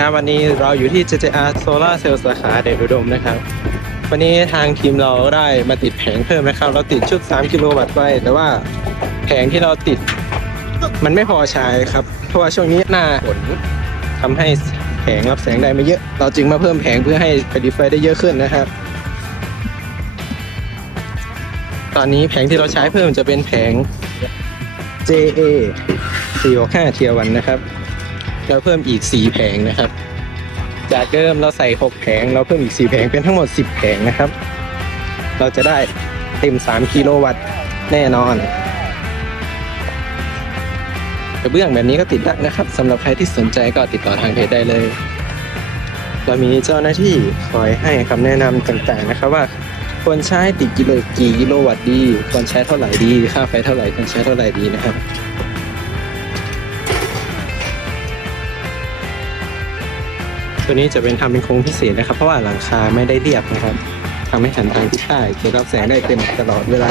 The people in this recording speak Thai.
ครับวันนี้เราอยู่ที่ JJR Solar Cell สาขาเดชอุดมนะครับ วันนี้ทางทีมเราได้มาติดแผงเพิ่มนะครับ เราติดชุด 3 กิโลวัตต์ไว้ แต่ว่าแผงที่เราติดมันไม่พอใช้ครับ เพราะว่าช่วงนี้หน้าฝนทำให้แผงรับแสงได้ไม่เยอะ เราจึงมาเพิ่มแผงเพื่อให้ผลิตไฟได้เยอะขึ้นนะครับ ตอนนี้แผงที่เราใช้เพิ่มจะเป็นแผง JA 465 Tier 1นะครับ เราเพิ่มอีก 4 แผงนะครับ จากเดิมเราใส่ 6 แผง เราเพิ่มอีก 4 แผงเป็นทั้งหมด 10 แผงนะครับ เราจะได้เต็ม 3 กิโลวัตต์แน่นอนกระเบื้องแบบนี้ก็ติดได้นะครับสำหรับใครที่สนใจก็ติดต่อทางเพจได้เลย เรามีเจ้าหน้าที่คอยให้คำแนะนำต่างๆนะครับว่าควรใช้ติดกิโลกี่กิโลวัตต์ดี ควรใช้เท่าไหร่ดี ค่าไฟเท่าไหร่ควรใช้เท่าไหร่ดีนะครับ ตัวนี้จะเป็นทำเป็นโค้งพิเศษนะครับ เพราะว่าหลังคาไม่ได้เรียบนะครับทำให้หันทางทิศใต้เก็บรับแสงได้เต็มตลอดเวลา